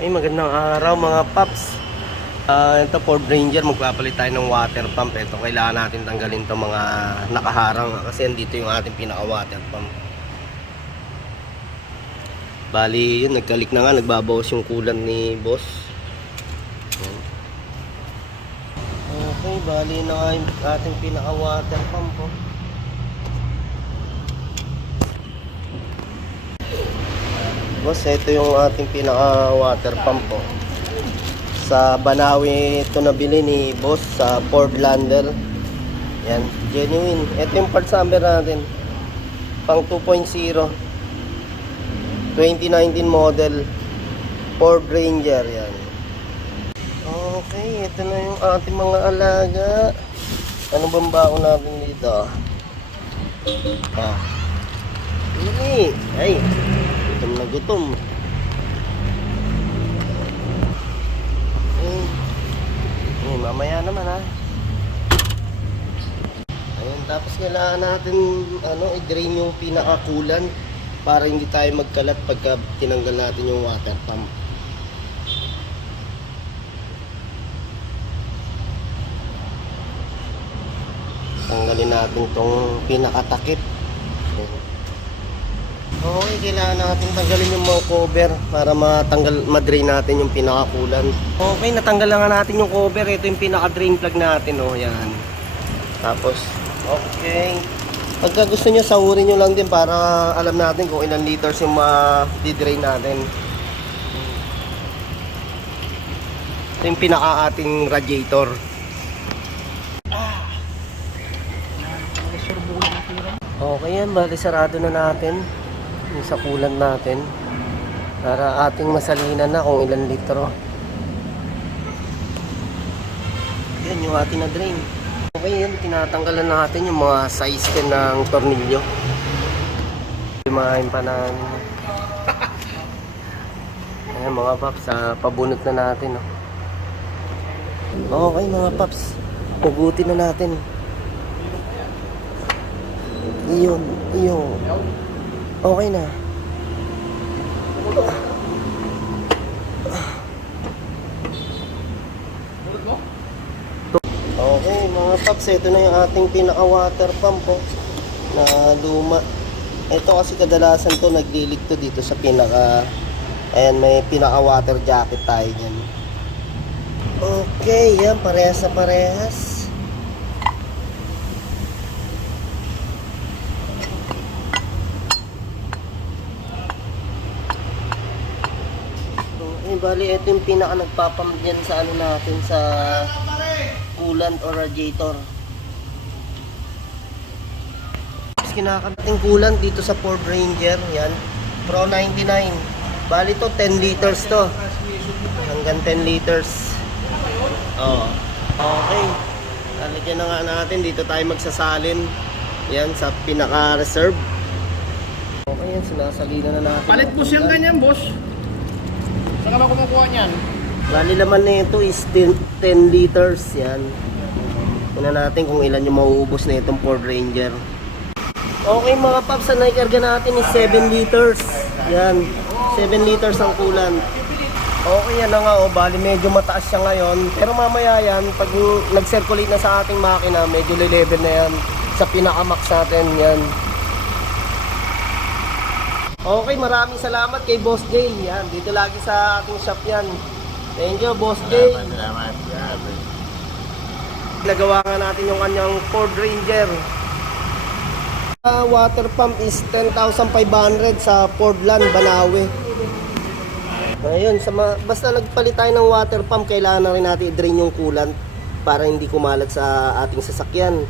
Okay, magandang araw mga paps. Ito Ford Ranger, magpapalit tayo ng water pump. Ito, kailangan natin tanggalin itong mga nakaharang kasi andito yung ating pinaka water pump. Bali yun, nagkalik na nga, nagbabawas yung coolant ni boss. Yan. Okay, bali na nga yung ating pinaka water pump po. Boss, ito yung ating pinaka water pump po. Sa Banawi ito nabili ni boss sa Ford Lander. Yan, genuine. Ito yung parts number natin. Pang 2.0 2019 model Ford Ranger. Yan. Okay, ito na yung ating mga alaga. Ano bang baon natin dito? Ini. Ay, gutom na gutom. Mamaya naman ha. Ayun, tapos kailangan natin i-drain yung pinaka-coolant para hindi tayo magkalat pagka tinanggal natin yung water pump. Tanggalin natin tong pinakatakip. Okay, kailangan natin tanggalin yung mga cover para ma-drain natin yung pinaka-coolant. Okay, natanggal na nga natin yung cover. Ito yung pinaka-drain plug natin, oh, yan. Tapos, okay. Pagka gusto nyo, sahurin nyo lang din para alam natin kung ilang liters yung ma-drain natin. Ito yung pinaka-ating radiator. Okay yan, bali sarado na natin yung sa coolant natin para ating masalinan na kung ilang litro. Yan yung ating na drain. Okay, yan, tinatanggalan natin yung mga size din ng tornilyo. Limahin pa namin. Ayan mga paps, pabunot na natin, oh. Okay mga paps, pugutin na natin. Iyon. Okay na. Okay mga paps, ito na yung ating pinaka water pump po, na luma. Ito kasi kadalasan to naglilig to dito sa pinaka. Ayan, may pinaka water jacket tayo dyan. Okay, yan, parehas na parehas. Bali, ito yung pinaka nagpapump dyan sa ano natin, sa coolant or radiator. Tapos kinakating coolant dito sa Ford Ranger, yan, Pro 99. Bali to 10 liters to, hanggang 10 liters. Okay, lalagyan na nga natin, dito tayo magsasalin, yan, sa pinaka reserve. Okay, yan, sinasalina na natin. Palit po siyang ganyan, boss. Saan ka ba kumukuha niyan? Bali naman nito is 10 liters yan. Tingnan natin kung ilan yung mauubos na itong Ford Ranger. Okay mga paps, ang naikarga natin is 7 liters. Yan, 7 liters ang coolant. Okay, yan na nga, oh. Bali medyo mataas siya ngayon. Pero mamaya yan, pag nag-circulate na sa ating makina, medyo level na yan. Sa pinaka-max natin yan. Okay, maraming salamat kay Boss Jay. Yan, dito lagi sa ating shop yan. Thank you, Boss Jay. Salamat. Nagawa nga natin yung kanyang Ford Ranger. Water pump is 10,500 sa Fordland, Banawi. Ayun, basta nagpalit tayo ng water pump, kailangan na rin natin i-drain yung coolant para hindi kumalat sa ating sasakyan.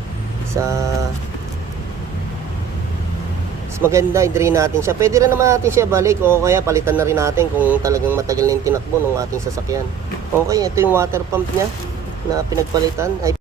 Maganda, i-drain natin siya. Pwede rin naman natin siya balik o kaya palitan na rin natin kung talagang matagal na yung tinakbo ng ating sasakyan. Okay, ito yung water pump niya na pinagpalitan. Ay,